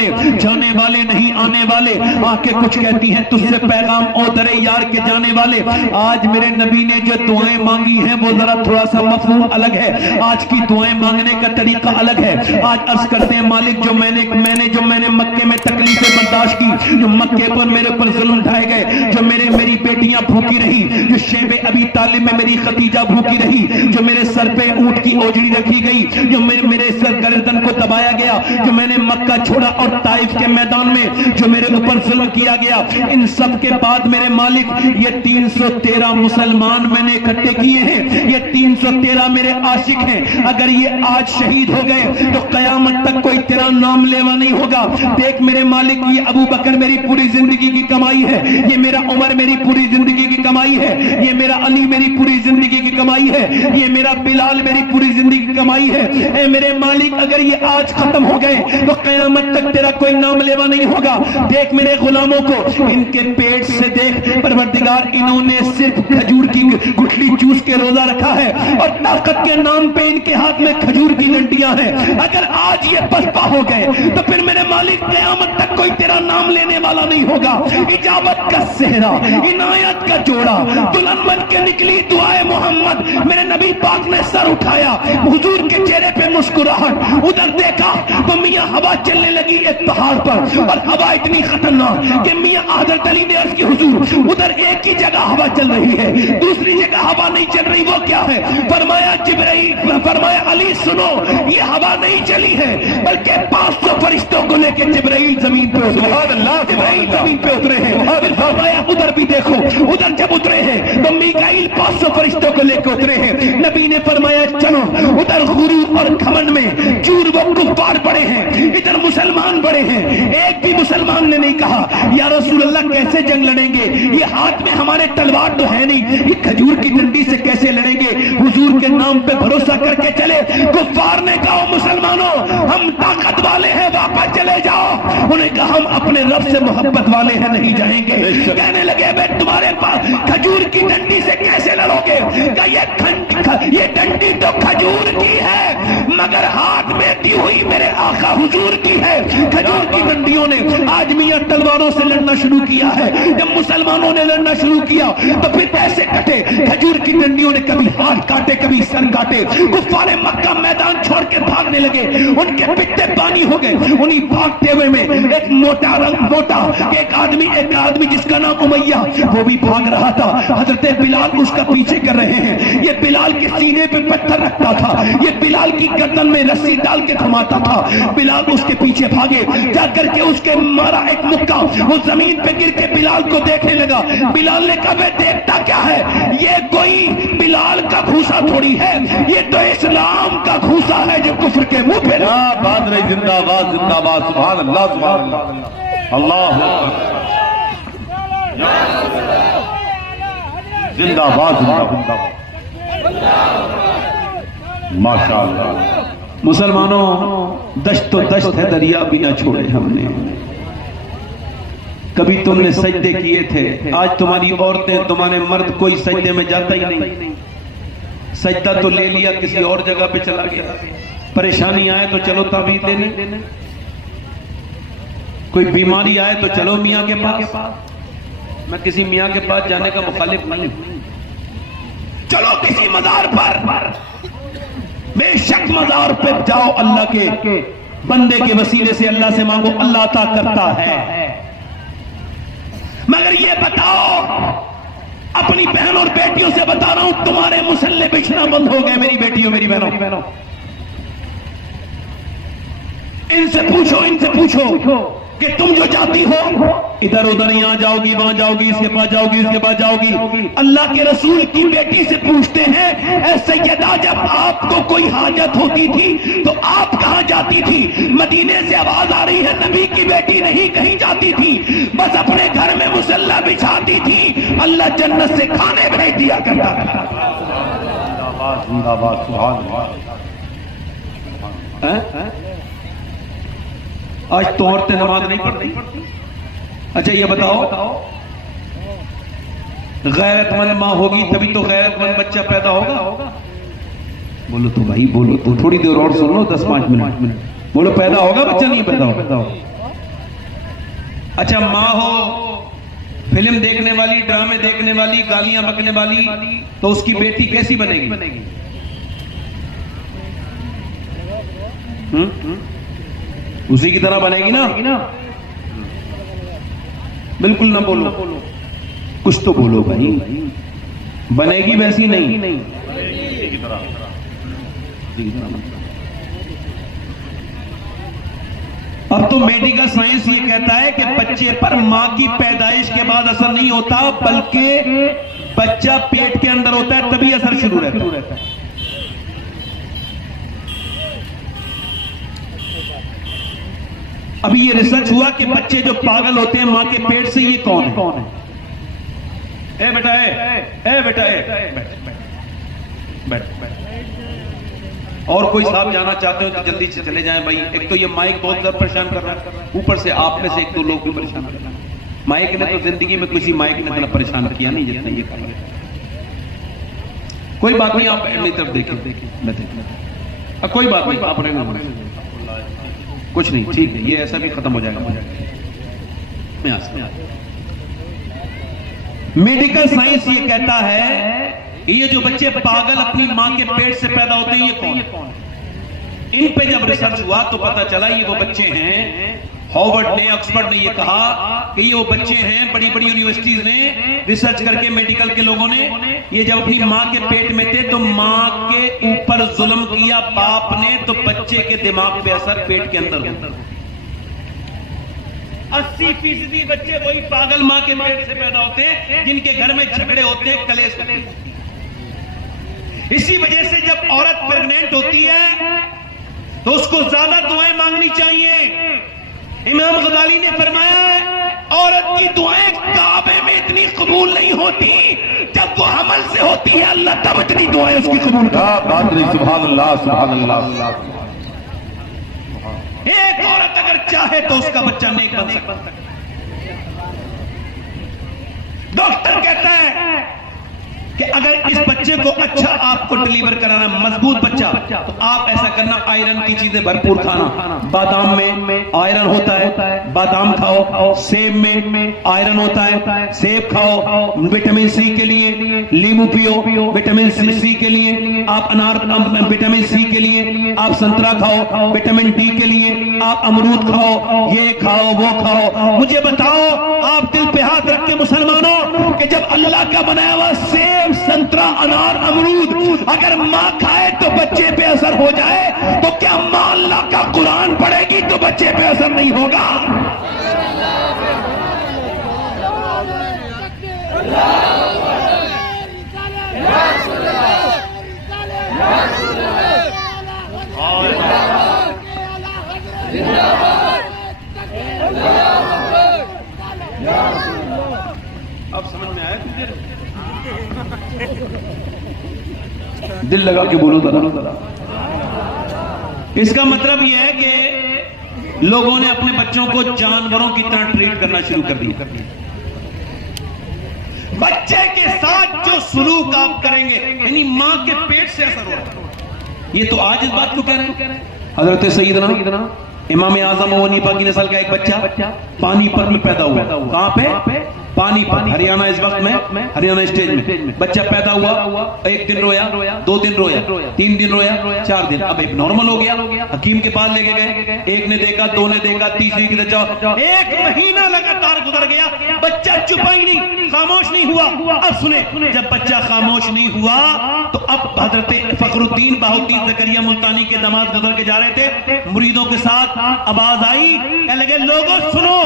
والے، جانے والے نہیں آنے والے، آنکھیں کچھ کہتی ہیں تجھ سے پیغام او درے یار کے جانے والے۔ آج میرے نبی نے جو دعائیں مانگی ہیں وہ ذرا تھوڑا سا مفہوم الگ ہے، آج کی دعائیں مانگنے کا طریقہ الگ ہے۔ آج عرض کرتے ہیں مالک جو میں نے مکے میں تکلیفیں برداشت کی، جو مکے پر میرے پر ظلم ڈھائے گئے، جو میری بیٹیاں بھوکی رہی، جو شیب ابی طالب میں میری خدیجہ بھوکی رہی، جو میرے سر پہ اونٹ کی اوجڑی رکھی گئی، جو میرے سر گردن کو دبایا گیا، جو میں نے مکہ چھوڑا اور طائف کے میدان میں جو میرے اوپر ظلم کیا گیا، ان سب کے بعد میرے مالک یہ 313 مسلمان میں نے اکٹھے کیے ہیں، یہ 313 میرے عاشق ہیں، اگر یہ آج شہید ہو گئے تو قیامت تک کوئی تیرا نام لیوا نہیں ہوگا۔ دیکھ میرے مالک یہ ابو بکر میری پوری زندگی کی کمائی ہے، یہ میرا عمر میری پوری زندگی کی کمائی ہے، یہ میرا علی میری پوری زندگی کی کمائی ہے، یہ میرا بلال میری پوری زندگی کی کمائی ہے۔ اے میرے مالک اگر یہ آج ختم ہو گئے تو قیامت تک تیرا کوئی نام لیوا نہیں ہوگا۔ دیکھ میرے غلاموں کو، ان کے پیٹ سے دیکھ پروردگار انہوں نے صرف کھجور کی گٹھلی چوس کے روزہ رکھا ہے، اور طاقت کے نام پہ ان کے ہاتھ میں کھجور کی ڈنڈیاں ہیں۔ اگر آج یہ پسپا ہو گئے تو پھر میرے مالک قیامت تک کوئی تیرا نام لینے والا نہیں ہوگا۔ اجابت کا صحرا، عنایت کا جوڑا، دلہن بن کے نکلی دعائے محمد، میرے نبی پاک نے سر اٹھایا، حضور کے چہرے پہ مسکراہٹ، ادھر دیکھا تو میاں ہوا چلنے لگی ایک پہاڑ پر، اور ہوا اتنی خطرناک کہ میاں حضرت علی نے عرض کی حضور ادھر ایک ہی جگہ ہوا چل رہی ہے، دوسری جگہ ہوا نہیں چل رہی، وہ کیا ہے؟ فرمایا جبرائیل، فرمایا علی سنو یہ ہوا نہیں چلی ہے بلکہ 500 فرشتوں کو لے کے جبرائیل زمین پہ اترے، جبرائیل زمین پہ اترے ہیں۔ پھر فرمایا ادھر بھی دیکھو، ادھر جب اترے ہیں تو میکائیل 500 فرشتوں کو لے کے اترے ہیں۔ نبی نے فرمایا چلو ادھر غرور اور گھمنڈ میں چور و کفار بڑے ہیں، ادھر مسلمان بڑے ہیں۔ ایک بھی مسلمان نے نہیں کہا یا رسول اللہ کیسے جنگ لڑیں گے، یہ ہاتھ میں ہمارے تلوار تو ہے نہیں، یہ کھجور کی ڈنڈی سے کیسے لڑیں گے؟ حضور کے نام پہ بھروسہ کر کے چلے۔ کفار نے کہا مسلمانوں ہم طاقت والے ہیں، واپس چلے جاؤ۔ انہوں نے کہا ہم اپنے رب سے محبت والے ہیں، نہیں جائیں گے۔ کہنے لگے بے تمہارے پاس کھجور کی ڈنڈی سے کیسے لڑو گے؟ کہ یہ ڈنڈی تو کھجور کی ہے مگر ہاتھ میں دی ہوئی میرے آقا حضور کی ہے۔ کھجور کی ڈنڈیوں نے آج میاں تلواروں سے لڑنا شروع کیا ہے۔ جب مسلمانوں نے لڑنا شروع کیا تو پھر کیسے کٹے؟ کھجور کی ڈنڈیوں نے کبھی ہاتھ کاٹے کبھی سر کاٹے۔ کفار مکہ میدان چھوڑ کے بھاگنے لگے، ان کے پٹے پانی ہو گئے۔ انہی بھاگتے ہوئے میں ایک موٹا ایک آدمی جس کا نام امیہ، وہ بھی بھاگ رہا تھا۔ حضرت بلال اس کا پیچھے کر رہے ہیں۔ یہ بلال کے سینے پہ پتھر رکھتا تھا، یہ بلال کی گردن میں رسی ڈال کے تھماتا تھا۔ بلال اس کے پیچھے بھاگے، جا کر کے اس کے مارا ایک مکہ، وہ زمین پہ گر کے بلال کو دیکھنے لگا۔ بلال نے کہا میں دیکھتا کیا ہے، یہ کوئی بلال کا گھوسا تھوڑی ہے، یہ تو اسلام کا گھوسا ہے جو کفر کے منہ پہ بات رہی۔ زندہ باد زندہ باد، سبحان اللہ سبحان اللہ، اللہ زندہ باد زندہ باد، ماشاءاللہ۔ مسلمانوں دشت تو دشت ہے، دریا بھی نہ چھوڑے ہم نے۔ کبھی تم نے سجدے کیے تھے، آج تمہاری عورتیں تمہارے مرد کوئی سجدے میں جاتا ہی نہیں۔ سجدہ تو لے لیا کسی اور جگہ پہ چلا گیا، پریشانی آئے تو چلو تعویذ دینے، کوئی بیماری آئے تو چلو میاں کے پاس۔ میں کسی میاں کے پاس جانے کا مخالف نہیں، چلو کسی مزار پر، بے شک مزار پہ جاؤ، اللہ کے بندے کے وسیلے سے اللہ سے مانگو، اللہ عطا کرتا ہے۔ مگر یہ بتاؤ، اپنی بہن اور بیٹیوں سے بتا رہا ہوں، تمہارے مسلح بچھنا بند ہو گئے میری بیٹیوں میری بہنوں۔ ان سے پوچھو کہ تم جو جاتی ہو ادھر ادھر یہاں جاؤ گی وہاں جاؤ گی، اس کے پاس جاؤ گی اس کے پاس جاؤ گی، اللہ کے رسول کی بیٹی سے پوچھتے ہیں اے سیدہ جب آپ کو کوئی حاجت ہوتی تھی تو آپ کہاں جاتی تھی؟ مدینے سے آواز آ رہی ہے نبی کی بیٹی نہیں کہیں جاتی تھی، بس اپنے گھر میں مصلی بچھاتی تھی، اللہ جنت سے کھانے بھیج دیا کرتا تھا۔ زندہ باد سبحان اللہ۔ آج تو عورتیں نماز نہیں پڑھتی۔ اچھا یہ بتاؤ، غیرت مند ماں ہوگی تبھی تو غیرت مند بچہ پیدا ہوگا؟ بولو تو تھوڑی دیر اور سن لو، 10-5 منٹ بولو، پیدا ہوگا بچہ نہیں پیدا ہوگا؟ اچھا ماں ہو فلم دیکھنے والی، ڈرامے دیکھنے والی، گالیاں بکنے والی، تو اس کی بیٹی کیسی بنے گی؟ اسی کی طرح بنے گی نا؟ بالکل نہ بولو، کچھ تو بولو بھائی، بنے گی ویسی نہیں۔ اب تو میڈیکل سائنس یہ کہتا ہے کہ بچے پر ماں کی پیدائش کے بعد اثر نہیں ہوتا، بلکہ بچہ پیٹ کے اندر ہوتا ہے تبھی اثر شروع رہتا ہے۔ ابھی یہ ریسرچ ہوا کہ بچے جو پاگل ہوتے ہیں ماں کے پیٹ سے، یہ کون ہے؟ اے بیٹا اے بیٹا بیٹھ۔ اور کوئی صاحب جانا چاہتے ہو تو جلدی سے چلے جائیں بھائی، ایک تو یہ مائک بہت زیادہ پریشان کر رہا ہے، اوپر سے آپ میں سے ایک دو لوگ بھی پریشان کر رہے ہیں۔ مائک نے تو زندگی میں کسی مائک نے اتنا پریشان کیا نہیں جتنا یہ کر رہا ہے۔ کوئی بات نہیں، آپ میری طرف دیکھیں، کوئی بات نہیں، آپ رہنے کچھ نہیں، ٹھیک ہے، یہ ایسا بھی ختم ہو جائے گا۔ میڈیکل سائنس یہ کہتا ہے کہ یہ جو بچے پاگل اپنی ماں کے پیٹ سے پیدا ہوتے ہیں، یہ کون ہے؟ ان پہ جب ریسرچ ہوا تو پتا چلا یہ وہ بچے ہیں، ہارورڈ نے، آکسفورڈ نے یہ کہا کہ یہ وہ بچے ہیں، بڑی بڑی یونیورسٹیز نے ریسرچ کر کے، میڈیکل کے لوگوں نے، یہ جب اپنی ماں کے پیٹ میں تھے تو ماں کے اوپر ظلم کیا باپ نے، تو بچے کے دماغ پہ اثر پیٹ کے اندر ہو۔ 80% بچے وہی پاگل ماں کے پیٹ سے پیدا ہوتے ہیں جن کے گھر میں جھگڑے ہوتے ہیں، کلیش ہوتے ہیں۔ اسی وجہ سے جب عورت پریگننٹ ہوتی ہے تو اس کو زیادہ دعائیں مانگنی چاہیے۔ امام غزالی نے فرمایا ہے عورت کی دعائیں کعبے میں اتنی قبول نہیں ہوتی، جب وہ حمل سے ہوتی ہے اللہ تب اتنی دعائیں اس کی قبول کرتا ہے۔ سبحان اللہ سبحان اللہ۔ ایک عورت اگر چاہے تو اس کا بچہ نیک بن سکتا ہے۔ ڈاکٹر کہتا ہے کہ اگر اس بچے کو اچھا آپ کو ڈیلیور کرانا، مضبوط بچہ، تو آپ ایسا کرنا، آئرن کی چیزیں بھرپور کھانا۔ بادام میں آئرن ہوتا ہے، بادام کھاؤ۔ سیب میں آئرن ہوتا ہے، سیب کھاؤ وٹامن سی کے لیے۔ لیمو پیو وٹامن سی کے لیے۔ آپ انار وٹامن سی کے لیے۔ آپ سنترا کھاؤ وٹامن ڈی کے لیے۔ آپ امرود کھاؤ، یہ کھاؤ وہ کھاؤ۔ مجھے بتاؤ آپ دل پہ ہاتھ رکھ کے مسلمانوں کہ جب اللہ کا بنایا ہوا سیب، سنترا، انار، امرود اگر ماں کھائے تو بچے پہ اثر ہو جائے، تو کیا ماں اللہ کا قرآن پڑھے گی تو بچے پہ اثر نہیں ہوگا؟ اب سمجھ میں آیا تجھے؟ دل لگا کے بولو ذرا۔ اس کا مطلب یہ ہے کہ لوگوں نے اپنے بچوں کو جانوروں کی طرح ٹریٹ کرنا شروع کر دیا۔ بچے کے ساتھ جو سلوک آپ کریں گے، یعنی ماں کے پیٹ سے اثر ہوگا۔ یہ تو آج اس بات کو کہہ رہے ہیں حضرت سیدنا امام اعظم ابو حنیفہ کی نسل کا ایک بچہ پانی پت میں پیدا ہوا۔ کہاں پہ؟ پانی پت، ہریانہ اس وقت میں، ہریانہ اسٹیج میں بچہ پیدا ہوا۔ ایک دن رویا، 2 دن رویا، 3 دن رویا، 4 دن، اب ایک نارمل ہو گیا۔ حکیم کے پاس لے کے گئے، ایک نے دیکھا، 2 نے دیکھا، تیسری کی طرح 1 مہینہ لگاتار گزر گیا، بچہ چپا ہی نہیں، خاموش نہیں ہوا۔ اب سنیں، جب بچہ خاموش نہیں ہوا تو اب حضرت فخر الدین بہاؤالدین زکریا ملتانی کے داماد گزر کے جا رہے تھے، مریدوں کے ساتھ آواز آئی، کہنے لگے لوگوں سنو،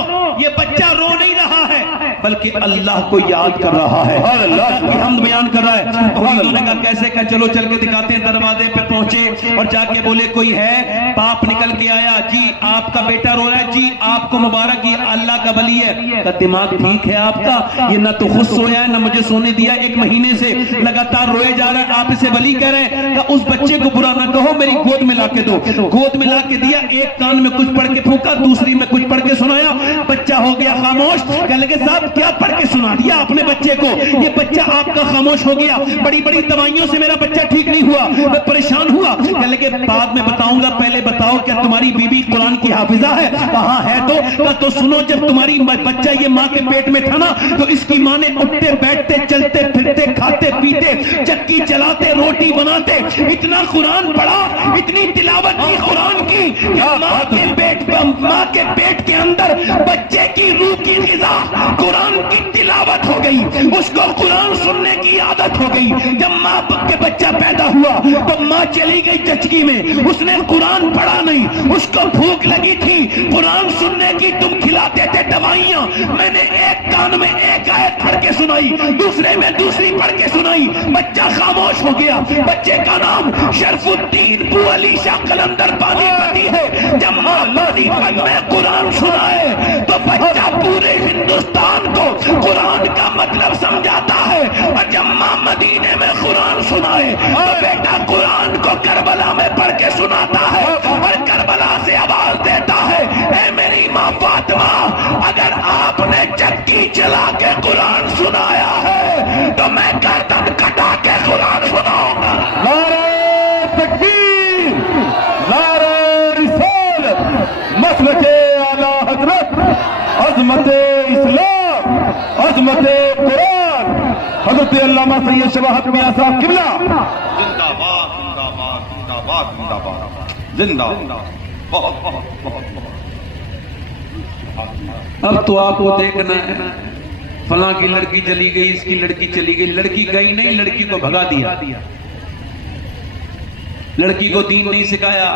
یہ بچہ رو نہیں رہا ہے بلکہ اللہ کو یاد کر رہا ہے، اللہ کی حمد بیان کر رہا ہے۔ مریدوں نے کہا کیسے؟ کہ چلو چل کے دکھاتے ہیں۔ دروازے پہ پہنچے اور جا کے بولے کوئی ہے؟ باپ نکل کے آیا، جی آپ کا بیٹا رو رہا ہے، جی آپ کو مبارک، یہ اللہ کا ولی ہے۔ کہ دماغ ٹھیک ہے آپ کا؟ یہ نہ تو خود سویا ہے نہ مجھے سونے دیا، 1 مہینے سے لگاتار روئے جا رہا ہے، آپ اسے ولی کہہ رہے ہیں۔ کہ اس بچے کو برا نہ کہو، میری گود میں لا کے دو۔ گود میں لا کے دیا، ایک کان میں کچھ پڑھ کے پھونکا, دوسری میں کچھ پڑھ کے سنایا, بچہ ہو گیا خاموش. کہنے لگے صاحب کیا پڑھ کے سنا دیا آپ نے بچے کو؟ یہ بچہ آپ کا خاموش ہو گیا, بڑی بڑی دوائیوں سے میرا بچہ ٹھیک نہیں ہوا, میں پریشان ہوا. کہنے لگے بعد میں بتاؤں گا, پہلے بتاؤ کیا تمہاری بیوی قرآن کی حافظہ ہے؟ کہاں ہے تو سنو, جب تمہاری بچہ یہ ماں کے پیٹ میں تھا نا, تو اس کی ماں نے اٹھتے بیٹھتے چلتے پھرتے کھاتے پیتے چکی چلاتے روٹی بناتے اتنا قرآن پڑھا, اتنی تلاوت کی قرآن کی, ماں کے پیٹ کے اندر بچے کی روح کی غذا قرآن کی تلاوت ہو گئی, اس کو قرآن سننے کی عادت ہو گئی. جب ماں کے بچہ پیدا ہوا تو ماں چلی گئی چچکی میں, اس نے قرآن پڑھا نہیں, اس کو بھوک لگی تھی قرآن سننے کی, تم کھلاتے تھے دوائیاں, میں نے ایک کان میں ایک آیت پڑھ کے سنائی, دوسرے میں دوسری پڑھ کے سنائی, بچہ خاموش ہو گیا. بچے کا نام شرف الدین بو علی شاہ قلندر پانی پتی ہے. جب ماں پانی پت میں قرآن سنائے تو بچہ پورے ہندوستان کو قرآن کا مطلب سمجھاتا ہے, اور جب ماں مدینے میں قرآن سنائے تو بیٹا قرآن کو کربلا میں پڑھ کے سناتا ہے, اور کربلا سے آواز دیتا ہے, اے میری ماں فاطمہ, اگر آپ نے چکی چلا کے قرآن سنایا ہے تو میں گردن کٹا کے قرآن سناؤں گا. نعرہ تکبیر, نعرہ رسالت, مسلک اعلی حضرت, عظمت اسلام, عظمت قرآن, حضرت علامہ سید شواہد میاں صاحب قبلہ. زندہ باد, زندہ باد, زندہ باد, زندہ باد, زندہ بہت بہت بہت بہت. اب تو آپ کو دیکھنا ہے, فلاں کی لڑکی چلی گئی, اس کی لڑکی چلی گئی. لڑکی گئی نہیں, لڑکی کو بھگا دیا, لڑکی کو دین نہیں سکھایا,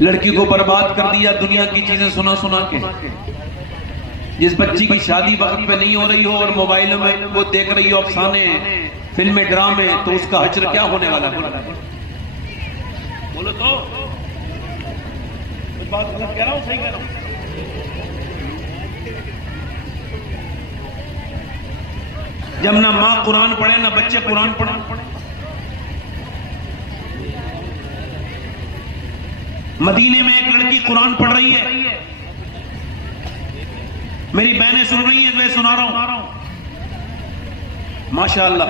لڑکی کو برباد کر دیا دنیا کی چیزیں سنا سنا کے. جس بچی کی شادی وقت پہ نہیں ہو رہی ہو اور موبائل میں وہ دیکھ رہی ہو افسانے, فلمیں, ڈرامے, تو اس کا حشر کیا ہونے والا ہے؟ بولو تو کچھ بات غلط کہہ رہا ہوں, صحیح کہہ رہا ہوں؟ جب نہ ماں قرآن پڑھے نہ بچے قرآن پڑھیں. مدینے میں ایک لڑکی قرآن پڑھ رہی ہے, میری بہنیں سن رہی ہیں, میں سنا رہا ہوں. ماشاءاللہ,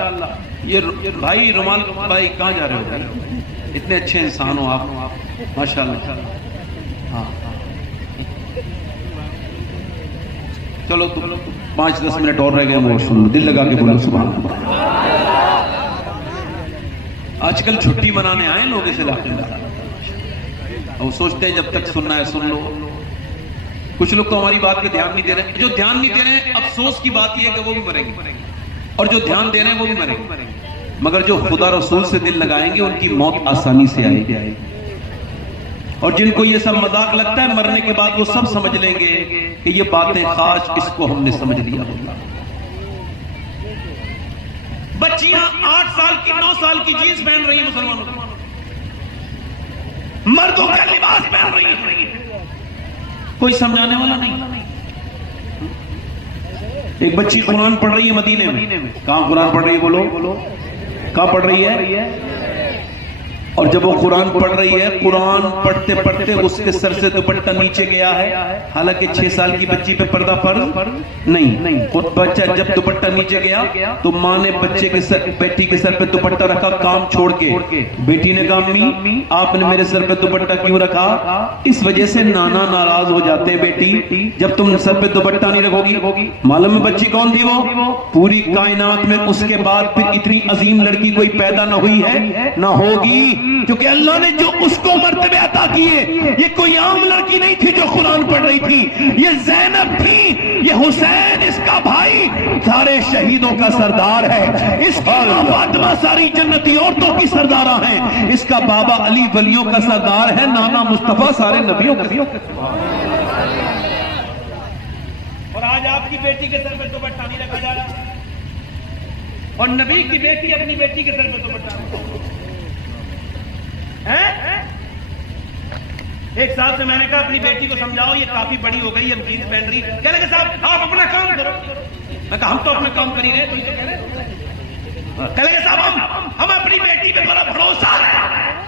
یہ بھائی رومال بھائی کہاں جا رہے ہو؟ اتنے اچھے انسان ہو آپ, ماشاءاللہ. ہاں چلو 5-10 منٹ اور رہ گئے, وہ سن, دل لگا کے بولو سبحان اللہ. آج کل چھٹی منانے آئے لوگ اس علاقے میں, وہ سوچتے ہیں جب تک سننا ہے سن لو. کچھ لوگ تو ہماری بات پہ دھیان نہیں دے رہے. جو دھیان نہیں دے رہے ہیں, افسوس کی بات یہ ہے کہ وہ بھی مریں گے, اور جو دھیان دے رہے ہیں وہ بھی مریں گے. مگر جو خدا رسول سے دل لگائیں گے ان کی موت آسانی سے آئے گی. اور جن کو یہ سب مذاق لگتا ہے, مرنے کے بعد وہ سب سمجھ لیں گے کہ یہ باتیں خاص اس کو ہم نے سمجھ لیا ہوگا. بچیاں 8 سال کی 9 سال کی جینس پہن رہی ہیں مسلمانوں, مردوں کا لباس پہن رہی ہیں, کوئی سمجھانے والا نہیں. ایک بچی قرآن پڑھ رہی ہے مدینے میں. کہاں قرآن پڑھ رہی ہے؟ بولو کہاں پڑھ رہی ہے؟ اور جب وہ قرآن پڑھ رہی ہے, قرآن پڑھتے پڑھتے اس کے سر سے دوپٹہ نیچے گیا ہے. حالانکہ 6 سال کی بچی پہ پردہ فرض نہیں. خود بچہ جب دوپٹہ نیچے گیا تو ماں نے بچے کے سر, بیٹی کے سر پہ دوپٹہ رکھا کام چھوڑ کے. بیٹی نے کہا امی آپ نے میرے سر پہ دوپٹہ کیوں رکھا؟ اس وجہ سے نانا ناراض ہو جاتے ہیں بیٹی, جب تم سر پہ دوپٹہ نہیں رکھو گی. معلوم ہے بچی کون تھی وہ؟ پوری کائنات میں اس کے بعد پھر اتنی عظیم لڑکی کوئی پیدا نہ ہوئی ہے نہ ہوگی, کیونکہ اللہ نے جو اس کو مرتبے عطا کیے. یہ کوئی عام لڑکی نہیں تھی جو قرآن پڑھ رہی تھی, یہ زینب تھی, یہ حسین اس کا بھائی سارے شہیدوں کا سردار ہے, اس کی ماں فاطمہ ساری جنتی عورتوں کی سردارہ ہیں, اس کا بابا علی ولیوں کا سردار ہے, نانا مصطفیٰ سارے نبیوں کا. اور آج آپ کی بیٹی کے سر پہ دوپٹہ نہیں رکھا جا رہا, اور نبی کی بیٹی اپنی بیٹی کے سر پہ دوپٹہ. ایک سال سے میں نے کہا اپنی بیٹی کو سمجھاؤ, یہ کافی بڑی ہو گئی ہے, جینس پہن رہی. کہنے لگے صاحب آپ اپنا کام کرو. میں کہا ہم تو اپنا کام کر ہی رہے, کہنے لگے صاحب ہم اپنی بیٹی پہ بڑا بھروسہ ہے,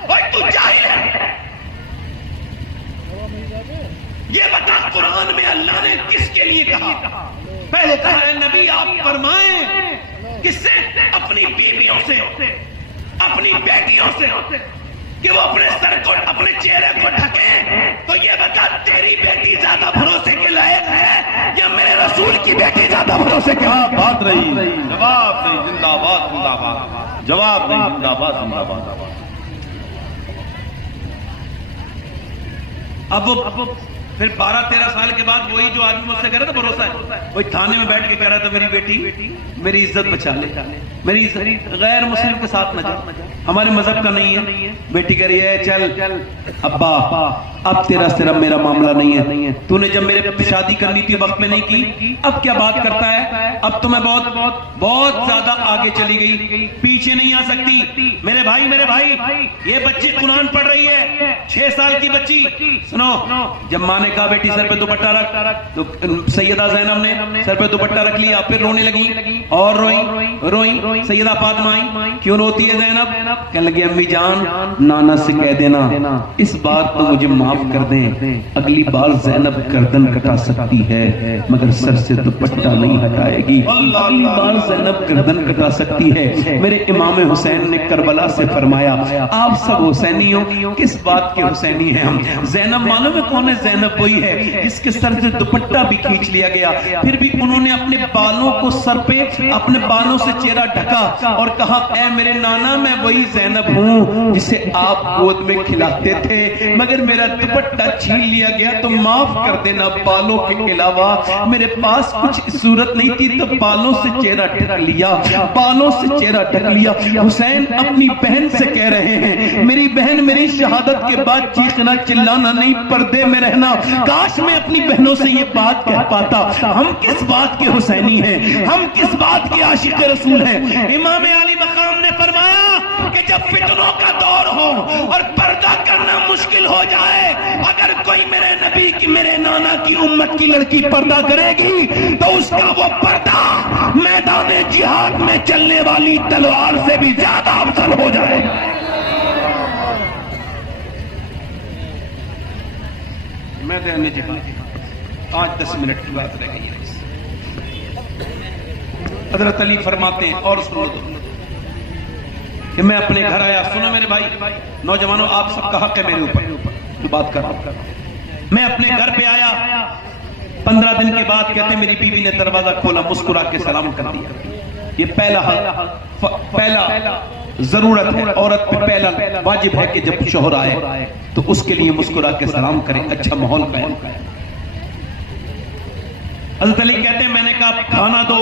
اور تو جاہل ہے. یہ بتا قرآن میں اللہ نے کس کے لیے کہا؟ پہلے کہا اے نبی آپ فرمائیں کس سے؟ اپنی بیویوں سے، اپنی بیٹیوں سے، کہ وہ اپنے سر کو، اپنے چہرے کو ڈھکیں۔ تو یہ بتا تیری بیٹی زیادہ بھروسے کے لائق ہے یا میرے رسول کی بیٹی زیادہ بھروسے کے؟ کیا بات رہی، جواب نہیں، زندہ باد زندہ باد، جواب نہیں، زندہ باد زندہ باد۔ اب پھر 12-13 سال کے بعد وہی جو آدمی مجھ سے کہہ رہا تھا بھروسہ ہے، وہی تھانے میں بیٹھ کے کہہ رہا تھا میری بیٹی میری عزت بچا لے، میری غیر مسلم کے ساتھ نہ جا، ہمارے مذہب کا نہیں ہے۔ بیٹی کہہ رہی ہے چل ابا اب تیرا صرف میرا معاملہ نہیں ہے، تو نے جب میرے شادی کرنی تھی وقت میں نہیں کی، اب کیا بات کرتا ہے؟ اب تو میں بہت زیادہ آگے چلی گئی، پیچھے نہیں آ سکتی۔ میرے بھائی یہ بچی قرآن پڑھ رہی ہے، 6 سال کی بچی۔ سنو، جب ماں نے کہا بیٹی سر پہ دوپٹہ رکھ، تو سیدہ زینب نے سر پہ دوپٹہ رکھ لیا، پھر رونے لگی اور روئی۔ سیدہ فاطمہ آئی، کیوں روتی ہے زینب؟ کہنے لگی امی جان نانا سے کہہ دینا اس بات کو مجھے معاف کر دیں، اگلی بار زینب گردن کٹا سکتی ہے مگر سر سے دوپٹہ نہیں ہٹائے گی، اگلی بار زینب گردن کٹا سکتی ہے۔ میرے امام حسین نے کربلا سے فرمایا آپ سب حسینی ہو، کس بات کے حسینی ہیں ہم؟ زینب معلوم ہے کون ہے؟ زینب وہی ہے جس کے سر سے دوپٹہ بھی کھینچ لیا گیا، پھر بھی انہوں نے اپنے بالوں کو سر پہ اپنے بالوں سے چہرہ ڈھکا اور کہا اے میرے نانا میں وہی زینب ہوں جسے آپ گود میں کھلاتے تھے، مگر میرا دوپٹہ چھین لیا گیا تو معاف کر دینا، بالوں کے علاوہ میرے پاس کچھ صورت نہیں تھی تو بالوں سے چہرہ ڈھک لیا، بالوں سے چہرہ ڈھک لیا۔ حسین اپنی بہن سے کہہ رہے ہیں میری بہن میری شہادت کے بعد چیخنا چلانا نہیں، پردے میں رہنا۔ کاش میں اپنی بہنوں سے یہ بات کہہ پاتا، ہم کس بات کے حسینی ہیں، ہم کس بات کے عاشق رسول ہیں۔ امام علی مقام نے فرمایا کہ جب فتنوں کا دور ہو اور پردہ کرنا مشکل ہو جائے، اگر کوئی میرے نبی کی میرے نانا کی امت کی لڑکی پردہ کرے گی تو اس کا وہ پردہ میدان جہاد میں چلنے والی تلوار سے بھی زیادہ افضل ہو جائے گا۔ میدان جہاد 8-10 منٹ کی بات رہ گئی ہے۔ حضرت علی فرماتے ہیں اور سنو کہ میں اپنے گھر آیا، سنو میرے بھائی نوجوانوں آپ سب کا حق ہے میرے اوپر جو بات کر رہا ہوں۔ میں اپنے گھر پہ آیا، 15 دن کے بعد کہتے میری بیوی نے دروازہ کھولا، مسکرا کے سلام کر دیا۔ یہ پہلا ضرورت ہے، عورت پہ پہلا واجب ہے کہ جب شوہر آئے تو اس کے لیے مسکرا کے سلام کرے، اچھا ماحول قائم کرے۔ حضرت علی کہتے ہیں میں نے کہا کھانا دو،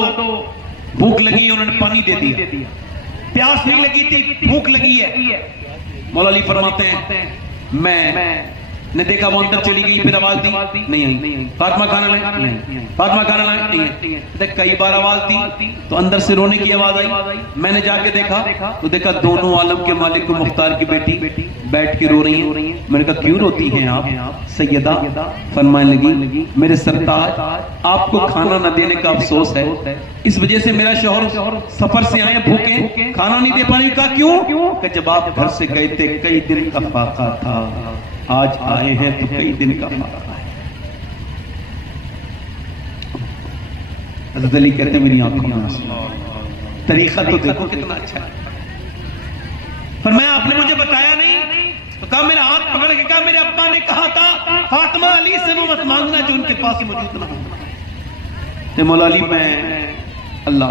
بھوک لگی ہے، انہوں نے پانی دے دیا، پیاس نہیں لگی تھی بھوک لگی ہے۔ مولا علی فرماتے ہیں میں نے دیکھا وہ اندر چلی گئی، پھر آواز دی نہیں آئی، فاطمہ کھانا لائیں، فاطمہ کھانا لائیں، نہیں آئی۔ کئی بار آواز دی تو اندر سے رونے کی آواز آئی، میں نے جا کے دیکھا تو دیکھا دونوں عالم کے مالک و مختار کی بیٹی بیٹھ کے رو رہی ہیں۔ میں نے کہا کیوں روتی ہیں آپ؟ سیدہ فرمانے لگی میرے سرتاج آپ کو کھانا نہ دینے کا افسوس ہے، اس وجہ سے میرا شوہر سفر سے آئے بھوکے کھانا نہیں دے پانے۔ کہا کیوں؟ کہ جب آپ گھر سے گئے تھے کئی دن کا فاقہ تھا، آج آئے ہیں تو کئی دن کا فاقہ ہے۔ حضرت علی کہتے ہیں میری آنکھوں میں طریقہ تو دیکھو کتنا اچھا ہے۔ فرمایا آپ نے مجھے بتایا نہیں؟ تو کہا میرا ہاتھ پکڑ کے کہا میرے ابا نے کہا تھا فاطمہ علی سے وہ مت مانگنا جو ان کے پاس موجود نہ ہو۔ مولا علی میں اللہ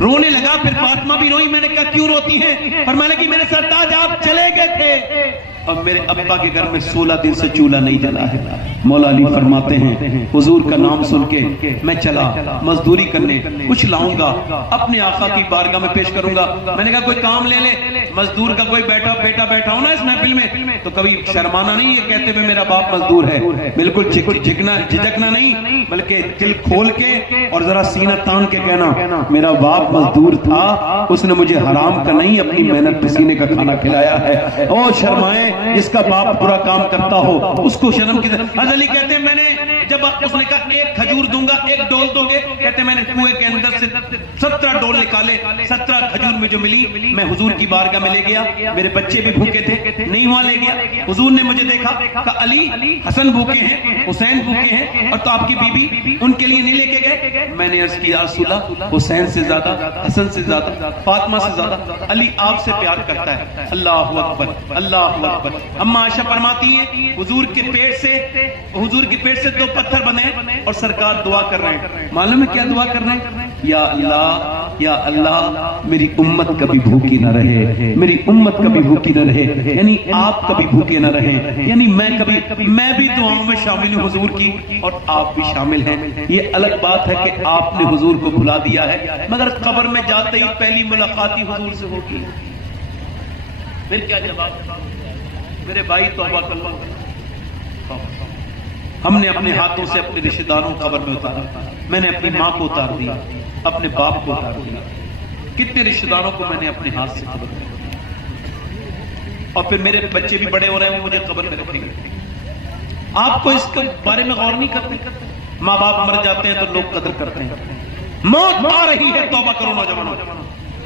رونے لگا، پھر فاطمہ بھی روئی۔ میں نے کہا کیوں روتی ہیں؟ فرمانے لگی میرے سرتاج آپ چلے گئے تھے اور میرے ابا کے گھر میں 16 دن سے چولہا نہیں جلا ہے۔ مولا علی فرماتے ہیں حضور کا نام سن کے میں چلا مزدوری کرنے، کچھ لاؤں گا اپنے آقا کی بارگاہ میں پیش کروں گا۔ میں نے کہا کوئی کام لے لے، مزدور کا کوئی بیٹا بیٹھا ہو نا اس محفل میں تو کبھی شرمانا نہیں ہے کہتے ہوئے میرا باپ مزدور ہے، بالکل جھجکنا نہیں بلکہ دل کھول کے اور ذرا سینہ تان کے کہنا میرا باپ مزدور تھا، اس نے مجھے حرام کا نہیں اپنی محنت پسینے کا کھانا کھلایا ہے۔ او شرمائے جس کا باپ برا کام کرتا ہو اس کو شرم کی ضرورت۔ حضرت علی کہتے ہیں میں نے جب اس نے کہا ایک کھجور دوں گا، ایک ڈول دو گے، کہتے ہیں میں نے کنویں کے اندر سے 17 ڈول نکالے، 17 کھجور میں جو ملی میں حضور کی بارگاہ میں لے گیا, میرے بچے بھی بھوکے تھے, نہیں وہاں لے گیا. حضور نے مجھے دیکھا, کہا علی حسن بھوکے ہیں, حسین بھوکے ہیں, اور تو آپ کی بیوی ان کے لیے نہیں لے کے گئے. میں نے عرض کیا رسول اللہ, حسین سے زیادہ, حسن سے زیادہ, فاطمہ سے زیادہ علی آپ سے پیار کرتا ہے. اللہ اکبر, اللہ اکبر. اما عائشہ فرماتی ہیں حضور کے پیٹ سے 2 پتھر بنے اور سرکار دعا کر رہے ہیں. معلوم ہے کیا دعا کر رہے ہیں؟ یا اللہ میری امت کبھی بھوکی نہ رہے, میری امت کبھی بھوکی نہ رہے, یعنی آپ کبھی بھوکے نہ رہیں, یعنی میں بھی دعاؤں میں شامل ہوں حضور کی, اور آپ بھی شامل ہیں. یہ الگ بات ہے کہ آپ نے حضور کو بھلا دیا ہے, مگر قبر میں جاتے ہی پہلی ملاقات ہی حضور سے ہوگی. پھر کیا جواب؟ میرے بھائی توبہ کر لو. ہم نے اپنے ہاتھوں سے اپنے رشتہ داروں کو قبر میں اتارا. میں نے اپنی ماں کو اتار دیا, اپنے باپ کو اتار دیا, کتنے رشتہ داروں کو میں نے اپنے ہاتھ سے قبر میں, اور پھر میرے بچے بھی بڑے ہو رہے ہیں, وہ مجھے قبر میں رکھیں گے. آپ کو اس کے بارے میں غور نہیں کرتے؟ ماں باپ مر جاتے ہیں تو لوگ قدر کرتے ہیں. موت آ رہی ہے, توبہ کرو نوجوانوں.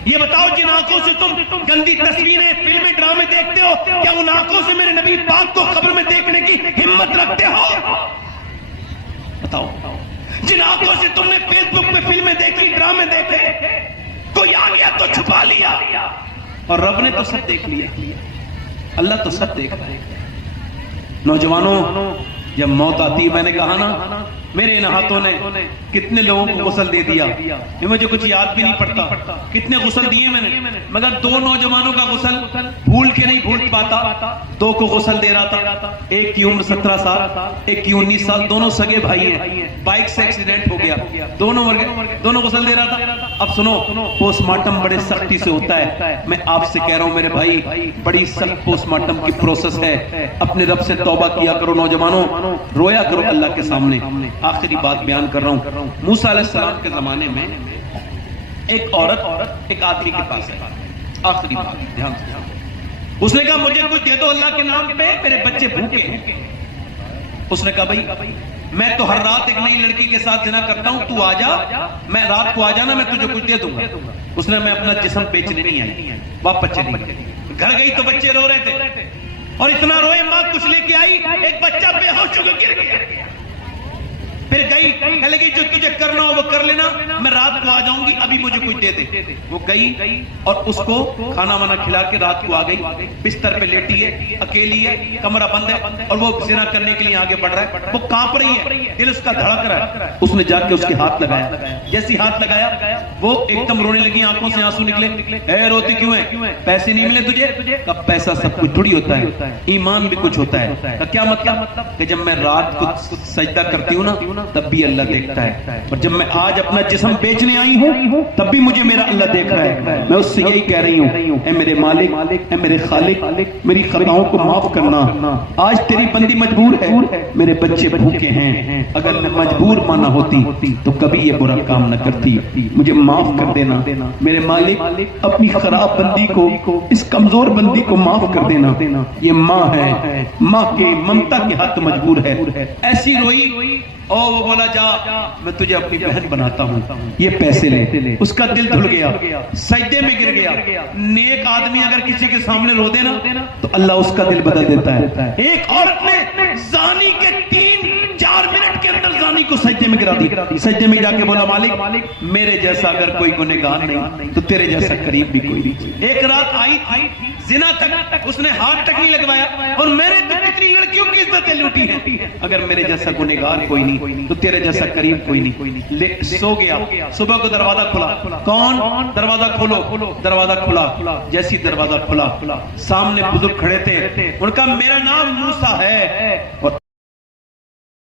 یہ بتاؤ جن آنکھوں سے تم گندی تصویریں, فلمیں, ڈرامے دیکھتے ہو, کیا ان آنکھوں سے میرے نبی پاک کو قبر میں دیکھنے کی ہمت رکھتے ہو؟ بتاؤ. جن آنکھوں سے تم نے فیس بک پہ فلمیں دیکھی, ڈرامے دیکھے, کوئی آ گیا تو چھپا لیا, اور رب نے تو سب دیکھ لیا. اللہ تو سب دیکھ رہا ہے. نوجوانوں, جب موت آتی, میں نے کہا نا میرے ان ہاتھوں نے کتنے لوگوں کو غسل دے دیا, یہ مجھے کچھ یاد بھی نہیں پڑتا کتنے غسل دیے میں نے, مگر 2 نوجوانوں کا غسل بھول کے نہیں بھول پاتا. 2 کو غسل دے رہا تھا, ایک کی عمر 17 سال, ایک کی 19 سال, دونوں سگے بھائی ہیں. بائک سے ایکسیڈنٹ ہو گیا, دونوں مر گئے, دونوں غسل دے رہا تھا. اب سنو, پوسٹ مارٹم بڑے سختی سے ہوتا ہے. میں آپ سے کہہ رہا ہوں میرے بھائی, بڑی سخت پوسٹ مارٹم کی پروسیس ہے. اپنے رب سے توبہ کیا کرو نوجوانوں, رویا کرو اللہ کے سامنے. آخری بات بیان کر رہا ہوں. موسیٰ علیہ السلام کے زمانے میں ایک عورت ایک آدمی کے پاس ہے. آخری بات دھیان سے, اس نے کہا مجھے کچھ دے دو اللہ کے نام پہ, میرے بچے بھوکے ہیں. اس نے کہا بھائی میں تو ہر رات ایک نئی لڑکی کے ساتھ زنا کرتا ہوں, تو آ جا, میں رات کو آ جانا, میں تجھے کچھ دے دوں گا. اس نے میں اپنا جسم بیچنے نہیں آئی, واپس چلی گئی. گھر گئی تو بچے رو رہے تھے, اور اتنا روئے ماں کچھ لے کے آئی, ایک بچہ بے ہوش ہو کے گر گیا. پھر گئی, کہنے لگی جو تجھے کرنا ہو وہ کر لینا, میں رات کو آ جاؤں گی, ابھی مجھے کچھ دے دے. وہ گئی اور اس کو کھانا وانا کھلا کے رات کو آ گئی. بستر پہ لیٹی ہے, اکیلی ہے, کمرہ بند ہے, اور وہ زنا کرنے کے لیے آگے بڑھ رہا ہے. وہ کانپ رہی ہے, دل اس کا دھڑک رہا ہے. اس نے جا کے اس کے ہاتھ لگایا. جیسی ہاتھ لگایا وہ ایک دم رونے لگی, آنکھوں سے آنسو نکلے. اے روتی کیوں ہے؟ پیسے نہیں ملے تجھے؟ کب پیسہ سب کچھ تھوڑی ہوتا ہے, ایمان بھی کچھ ہوتا ہے. کیا مطلب کہ جب میں رات کو سجدہ کرتی ہوں نا تب بھی اللہ دیکھتا ہے, اور جب میں آج اپنا جسم بیچنے آئی ہوں تب بھی مجھے میرا اللہ دیکھ رہا ہے. میں اس سے یہی کہہ رہی ہوں, اے میرے مالک, اے میرے خالق, میری خطاؤں کو معاف کرنا. آج تیری بندی مجبور ہے, میرے بچے بھوکے ہیں, اگر میں مجبور مانا ہوتی تو کبھی یہ برا کام نہ کرتی. مجھے معاف کر دینا میرے مالک, اپنی خراب بندی کو, اس کمزور بندی کو معاف کر دینا. یہ ماں ہے, ماں کے ممتا کے ہاتھ مجبور ہے. ایسی روئی, او وہ بولا جا میں تجھے اپنی بہن بناتا ہوں, یہ پیسے لے. اس کا دل دھل گیا, سجدے میں گر گیا. نیک آدمی اگر کسی کے سامنے رو دے نا تو اللہ اس کا دل بدل دیتا ہے. ایک عورت نے زانی کے 3-4 منٹ کے اندر زانی کو سجدے میں گرا دی. سجدے میں جا کے بولا مالک میرے جیسا اگر کوئی گنہگار نہیں تو تیرے جیسا قریب بھی کوئی نہیں. ایک رات آئی زنا تک اس نے ہاتھ تک نہیں لگوایا, اور میں نے تو کتنی لڑکیوں کی عزتیں لوٹی ہیں. اگر میرے جیسا گنہگار کوئی نہیں تو تیرے جیسا قریب کوئی نہیں. سو گیا, صبح کو دروازہ کھلا. کون؟ دروازہ کھولو. دروازہ کھلا. جیسی دروازہ کھلا سامنے بزرگ کھڑے تھے. ان کا میرا نام موسیٰ ہے, اور